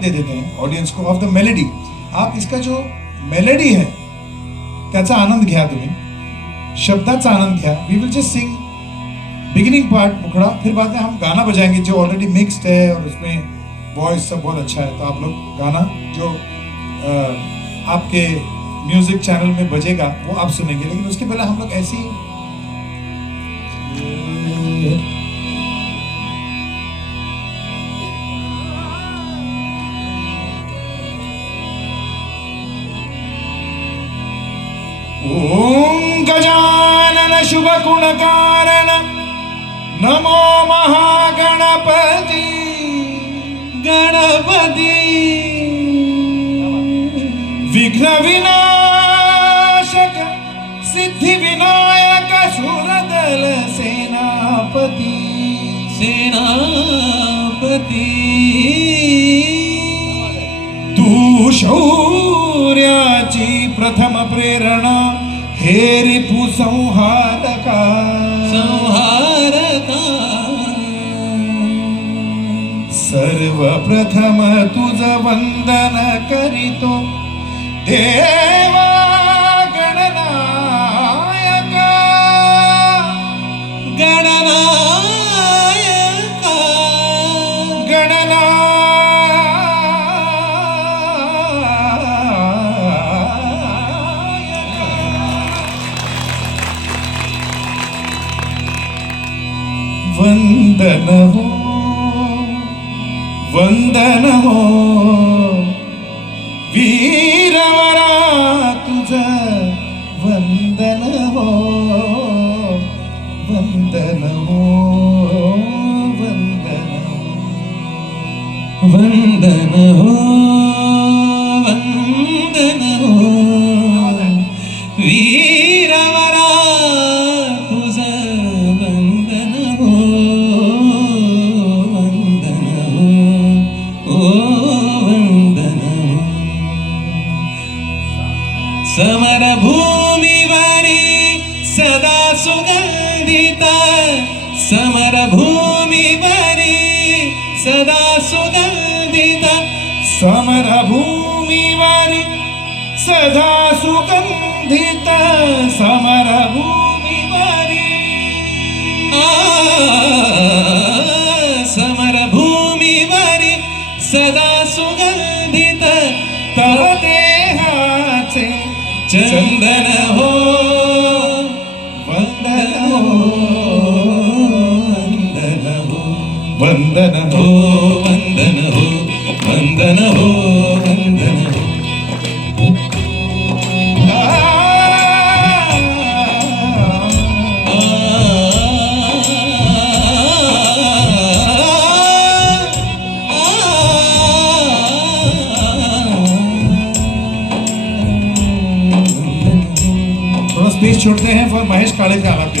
दे देते हैं ऑडियन्स को ऑफ़ द मेलेडी आप इसका जो मेलेडी है त्याचा आनंद घ्या तुम्ही. शब्दाचा आनंद घ्या. We will just sing beginning part मुखड़ा फिर बाद में हम गाना बजाएँगे जो ऑलरेडी मिक्स्ड है और उसमें वॉइस सब बहुत अच्छा है. तो आप लोग गाना जो अ, आपके म्यूज़िक चैनल में बजेगा वो आप सुनेंगे. लेकिन उसके पहले हम लोग ऐसी शुभगुणकारण। नमो महागणपती गणपती। विघ्नविनाशक सिद्धिविनायक सुरदल सेनापती। सेनापती। तू शौर्याची प्रथम प्रेरणा। हेरी संहारका। संहारका। सर्वप्रथम तुझ वंदन करीतो। देवा വന്ദനമോ? വന്ദനമോ? വീരവരാ തുജ വന്ദനമോ? വന്ദനമോ? വന്ദനമോ? വന്ദനമോ? समरभूमीवरी सदा सुगंधित समरभूमीवरी सदा सुगंधित समरभूमीवारी सदा सुगंधित समरभूमीवारी आ, समरभूमीवरी सदा सुगंधित देहाचे ಚಂದನ ಹೋ ವಂದನ ಹೋ ವಂದನ ಹೋ ವಂದನ ಹೋ ವಂದನ ಹೋ ವಂದನ ಹೋ स्पेस छोड़ते हैं फॉर महेश काले के आलाप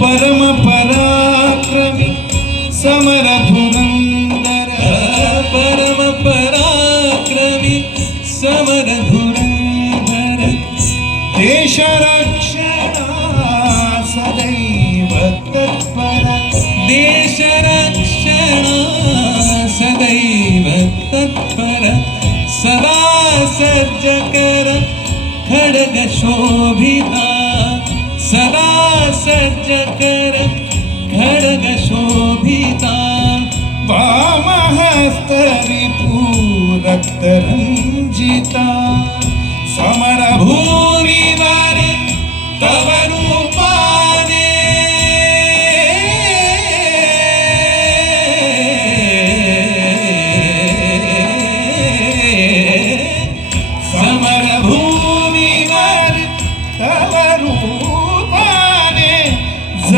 परम पराक्रमी समर धुरंधर परम पराक्रमी समर धुरंधर देश रक्षणा सदैव तत्पर। देश रक्षणा सदैव तत्पर। सदा सज्ज कर खड्ग शोभिता सदा सज्ज कर खड़ग शोभिता। वामहस्त रिपूरक्त रंजिता समर